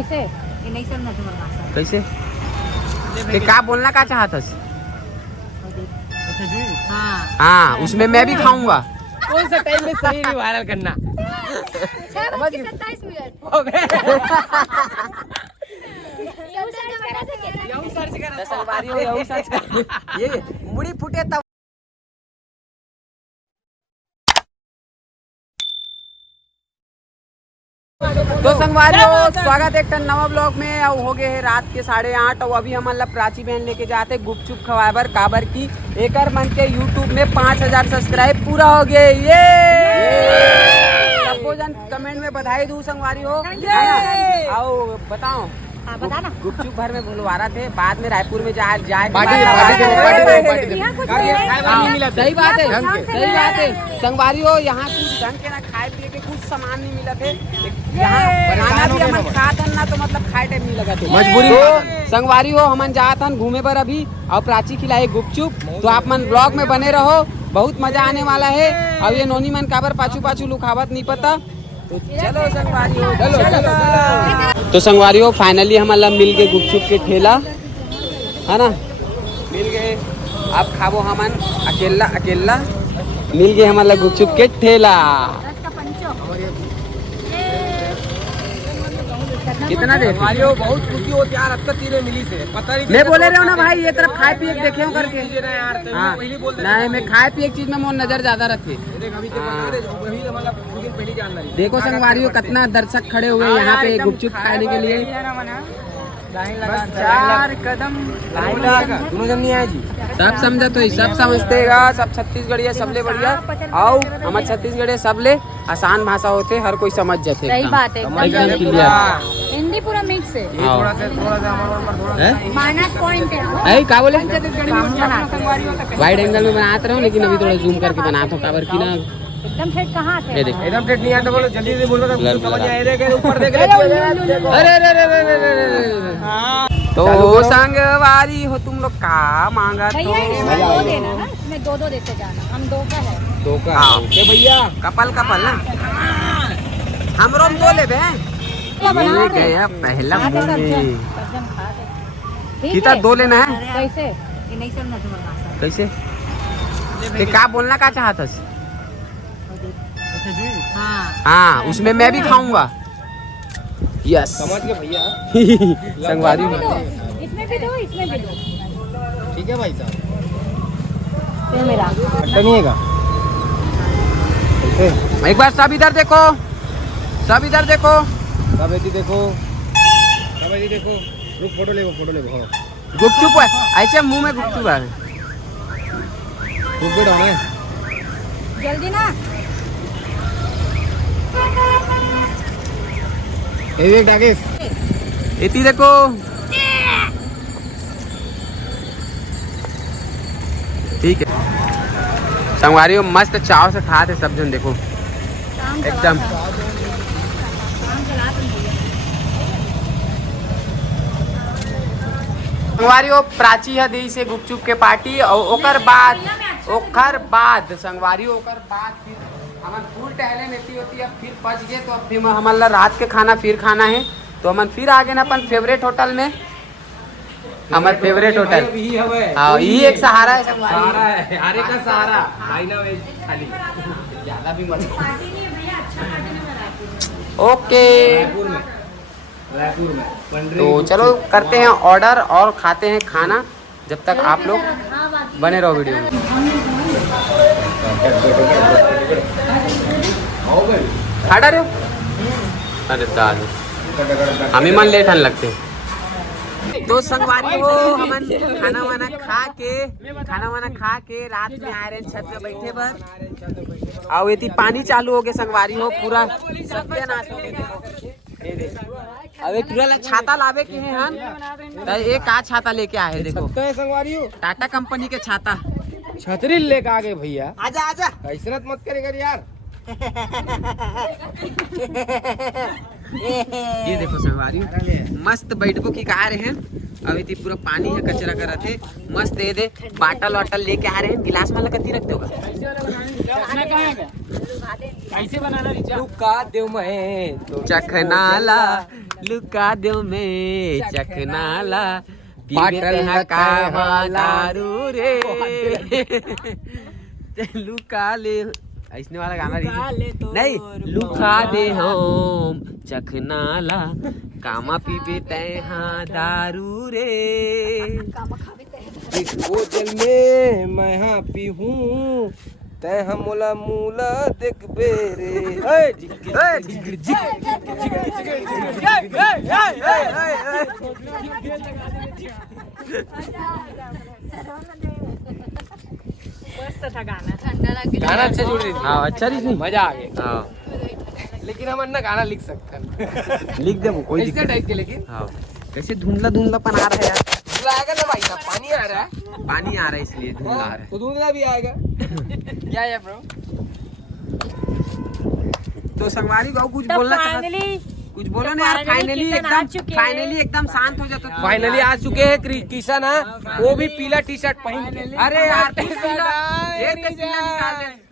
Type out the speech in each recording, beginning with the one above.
कैसे ये नहीं समझना तुम्हारा कैसे क्या बोलना क्या चाहता? हाँ उसमें मैं भी खाऊंगा। कौन सा टाइम में सही नहीं वायरल करना। 6:27 ये मुड़ी फुटे तब। तो संगवारियों स्वागत है एक नवा ब्लॉग में। अब हो गए है रात के 8:30 और अभी हम मतलब प्राची बहन लेके जाते गुपचुप खवाबर काबर की एकर मन के यूट्यूब में 5000 सब्सक्राइब पूरा हो गए। ये सबको जन कमेंट में बधाई दूं संगवारी हो। आओ बताओ बताना गुपचुप भर में बुलवारा थे, बाद में रायपुर में जाए सही बात है सही बात है संगवारी हो। यहाँ कुछ ढंग के ना खाए पिए के कुछ सामान नहीं मिला थे। यहाँ खाना भी हम खात ना तो मतलब खाए टाइम नहीं लगा थे मजबूरी। संगवारी हो हम जात हन घूमे पर अभी और प्राची खिलाए गुपचुप। तो आप मन ब्लॉग में बने रहो, बहुत मजा आने वाला है। अब ये नोनी मन काबर पाछू पाछू लुकावत नहीं पता। तो चलो संगवारी हो चलो। तो संगवारी हो फाइनली हम मिल गए गुपचुप के ठेला है ना, मिल गए। अब खाबो हमन अकेला अकेला मिल गए हमारा गुपचुप के ठेला। कितना दे बहुत खुशी होती यार, अब तक तीरे मिली से पता नहीं। मैं बोले रहे हो ना भाई ये तरफ खाए पिए देखे हो करके। हाँ नहीं मैं खाए पिए चीज में मोर नजर ज्यादा रखे। देखो संगवारी हो कितना दर्शक खड़े हुए यहाँ पे गुपचुप खाने के लिए। 4 कदम दोनों जन नहीं आए जी। सब समझा तो सब समझते सब छत्तीसगढ़िया सबले बढ़िया। आओ हमारे छत्तीसगढ़ सबले आसान भाषा होते हर कोई समझ जाते। सही बात है हिंदी पूरा मिक्स है। थोड़ा सा माइनस पॉइंट है। क्या बोले वाइड एंगल में बनाते रहो, लेकिन अभी थोड़ा जूम करके बनाता हूँ काबर की ना एकदम ठेठ कहाँ थे? एकदम ठेठ नहीं आता, बोलो जल्दी से बोलो समझ आए ऊपर देख ले। तो संगवारी हो तुम लोग का मांगा तो इसमें 2 देना ना, इसमें 2 देते जाना। हम 2 का है 2 का भैया कपल कपल ना हमरो 2 ले बे ये गया पहला मूवी। कितना 2 लेना है? कैसे ये नहीं समझना तुम्हारा कैसे क्या बोलना क्या चाहता? हाँ उसमें मैं भी खाऊंगा। यस समझ गए भैया। संगवारी इसमें भी 2 इसमें भी 2। ठीक है भाई साहब ये मेरा अट्टा नहीं है एक बार सब इधर देखो, सब इधर देखो, सब ऐसी देखो, सब ऐसी देखो। रुक फोटो ले गुपचुप है ऐसे मुंह में गुपचुप है। रुक बैठो ना जल्दी ना। एक डाकेश इतनी देखो ठीक है संगवारी हो मस्त चाव से खाते सब जन। देखो एकदम संगवारी हो प्राची है दी से गुपचुप के पार्टी और ओकर बाद संगवारी ओकर बाद फिर हमन फूल टहले नहीं होती है। फिर पच गए तो अब फिर हमारा रात के खाना फिर खाना है। तो हमन फिर आ गए ना अपन फेवरेट होटल में, हमारे फेवरेट होटल। हाँ ये एक सहारा है सहारा है, हारे का सहारा भाई ना वेज खाली ज्यादा भी मत। ओके रायपुर में तो चलो करते हैं ऑर्डर और खाते हैं खाना। जब तक आप लोग बने रहो वीडियो में। खड़ा रहे अरे दाल हमें मन लेट आने लगते। तो संगवारी हो हमन खाना वाना खा के रात में आ रहे छत पे बैठे पर और ये पानी चालू हो गए संगवारी हो पूरा सत्यानाश हो गए। अब एक पूरा छाता लावे के हैं हन तो एक आ छाता लेके आए देखो संगवारी हो टाटा कंपनी के छाता छतरी लेके आ गए भैया। आजा आजा ऐसा मत करेगा यार। ये देखो संगवारी मस्त बैठबो की कहा रहे हैं। अभी तो पूरा पानी है कचरा कर रहे थे मस्त दे बाटल वाटल लेके आ रहे हैं। गिलास में कती रखते होगा कैसे बनाना का देव में चखनाला लुका दो में चखनाला पीबे हैं कहाँ दारू रे लुका ले ऐसने वाला गाना नहीं लुका दे हम चखनाला कामा पीबे तैहाँ दारू रे इस बोतल में मैं हाँ पी हूँ तै हम मोला मूला देख बेरे गाना अच्छा जुड़ रही हाँ अच्छा नहीं मजा आ गया हाँ लेकिन हम अन्ना गाना लिख सकते हैं लिख दे वो कोई इस टाइप के लेकिन हाँ कैसे धुंधला धुंधलापन आ रहा है यार आएगा ना भाई साहब पानी आ रहा है पानी आ रहा है इसलिए धुंधला आ रहा है तो धुंधला भी आएगा क्या है ब्रो तो संगवारी को कुछ बोलना चाहते कुछ बोलो ना यार फाइनली एकदम शांत हो जाता फाइनली आ चुके हैं किशन वो भी पीला टी शर्ट पहन के अरे यार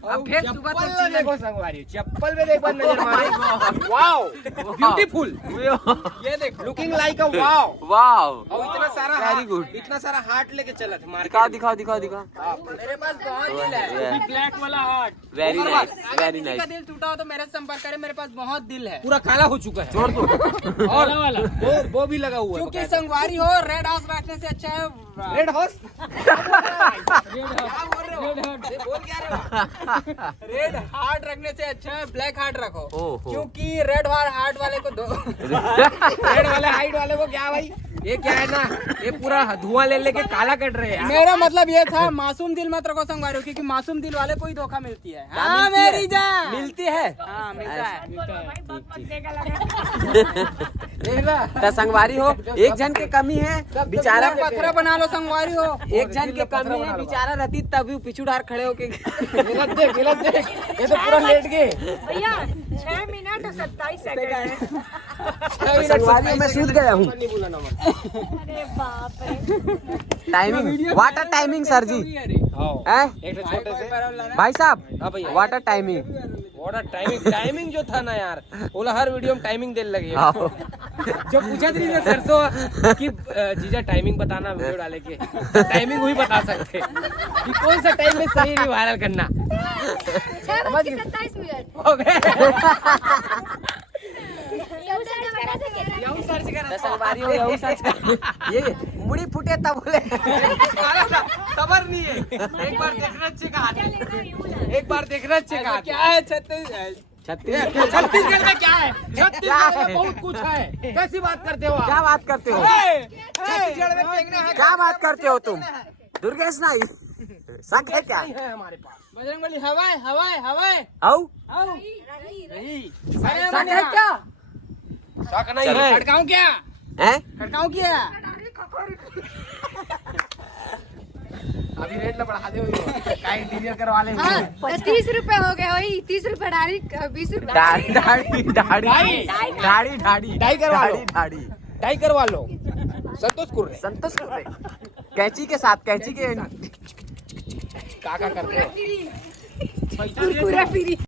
अब फिर सुबह तो देखो संगवारी चप्पल में देखो नजर मारे वाओ ब्यूटीफुल ये देखो looking like a wow wow और इतना सारा वेरी गुड इतना सारा हार्ट लेके चला था मार दिखाओ मेरे पास बहुत दिल है ब्लैक वाला हार्ट वेरी नाइस दिल टूटा हो तो मेरे से संपर्क करें मेरे पास बहुत दिल है पूरा काला हो चुका है छोड़ दो और वाला वो भी लगा हुआ है क्योंकि संगवारी हो रेड हाउस रखने से अच्छा है रेड हाउस बोल क्या रहे हो रेड हार्ट रखने से अच्छा है ब्लैक हार्ट रखो क्योंकि रेड हार्ट वाले को दो रेड वाले हाइट वाले को क्या भाई ये क्या है ना ये पूरा धुआं ले लेके काला कट रहे हैं मेरा मतलब ये था मासूम दिल मत रखो संगवारी क्योंकि मासूम दिल वाले को ही धोखा मिलती है हाँ मेरी जान मिलती है हाँ मिलता है तो संगवारी हो एक जन के कमी है बेचारा पत्थर बना लो संगवारी हो एक जन के कमी है बेचारा रहती तभी पीछू डार खड़े होके गलत देख ये तो पूरा लेट गए भैया 6 मिनट और 27 सेकंड संगवारी मैं सूझ गया हूँ अरे बाप रे टाइमिंग वाटर टाइमिंग सर जी भाई साहब वाटर टाइमिंग टाइमिंग जो था ना यार बोला हर वीडियो में टाइमिंग देने लगे जो पूछा थी ना सरसों कि जीजा टाइमिंग बताना वीडियो डाले के टाइमिंग वही बता सकते कि कौन सा टाइम में सही नहीं वायरल करना 27 मिनट हो गए ये मुड़ी फूटे तब बोले खबर नहीं है एक बार देखना चाहिए एक बार देखना चाहिए क्या है छत्तीसगढ़ में क्या है छत्तीसगढ़ में बहुत कुछ है कैसी बात करते हो क्या बात करते हो छत्तीसगढ़ में टेंगना है क्या बात करते हो तुम दुर्गेश नाई शक है क्या है हमारे पास बजरंगबली हवाए हवाए हवाए आओ नहीं शक है क्या शक नहीं है खड़काऊं क्या हैं खड़काऊं क्या अभी रेट बढ़ा दे का इंटीरियर करवा ले 30 रुपए हो गए वही 30 रुपए डाली 20 रुपए डाई करवा लो डाई करवा लो संतोष कुर्रे कैंची के साथ कैंची के काका करते हो कुरकुरा फ्री